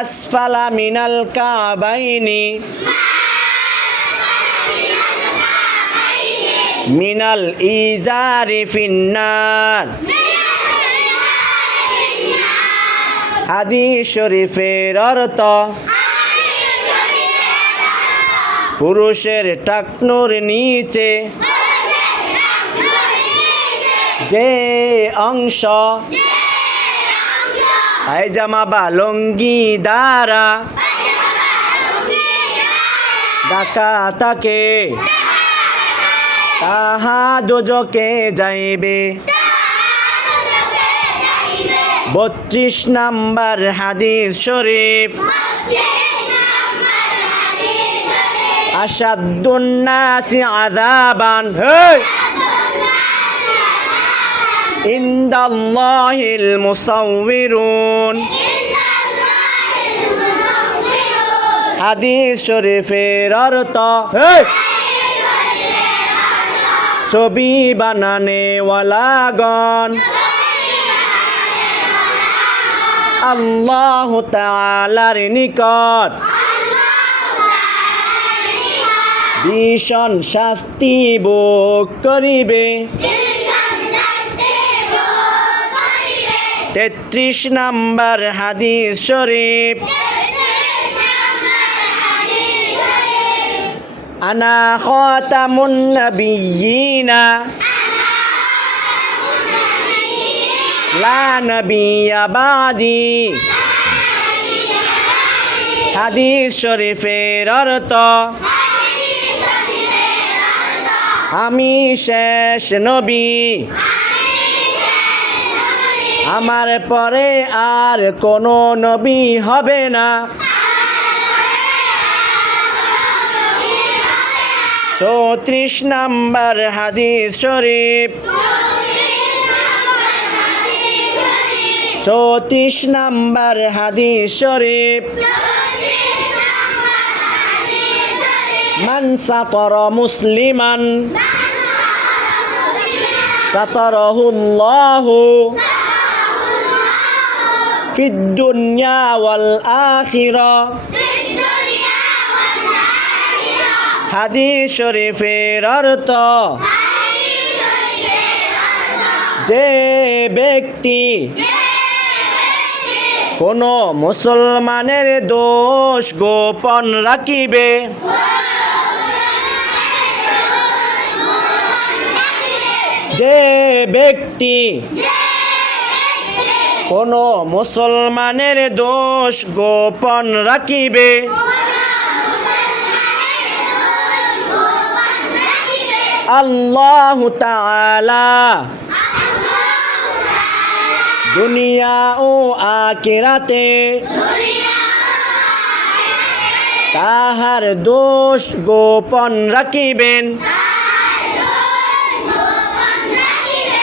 আসফালা মিনাল কাবাইনি মিনাল ইজারি ফিন্নার। হাদিস শরীফের অর্থ পুরুষের টাকনুর নিচে যে অংশ পায়জামা বা লুঙ্গি দ্বারা ঢাকা থাকে তাহা দোজকে যাইবে। 32 নাম্বার হাদিস শরীফ আশাদ্দুন নাসি আযাবান ইনদাল্লাহিল মুসাউবিরুন। হাদিস শরীফের অর্থ ছবি বানানে ওয়ালাগণ আল্লাহ তাআলার নিকট ভীষণ শাস্তি ভোগ করিবে। 33 নাম্বার হাদিস শরীফ আনা খাতামুন নাবিয়্যিনা লা নাবিয়্যা বাদি। হাদিস শরীফের অর্থ আমি শেষ নবী, আমার পরে আর কোনো নবী হবে না। 34 নাম্বার হাদিস শরীফ 34 নাম্বার হাদিস শরীফ মান সাতারা মুসলিমান সাতারাহুল্লাহু ফিদ দুনিয়া ওয়াল আখিরাহ। হাদিস শরীফের অর্থ যে ব্যক্তি কোন মুসলমানের দোষ গোপন রাখিবে যে ব্যক্তি কোন মুসলমানের দোষ গোপন রাখিবে আল্লাহু তাআলা দুনিয়া ও আখিরাতে তাহার দোষ গোপন রাখিবেন।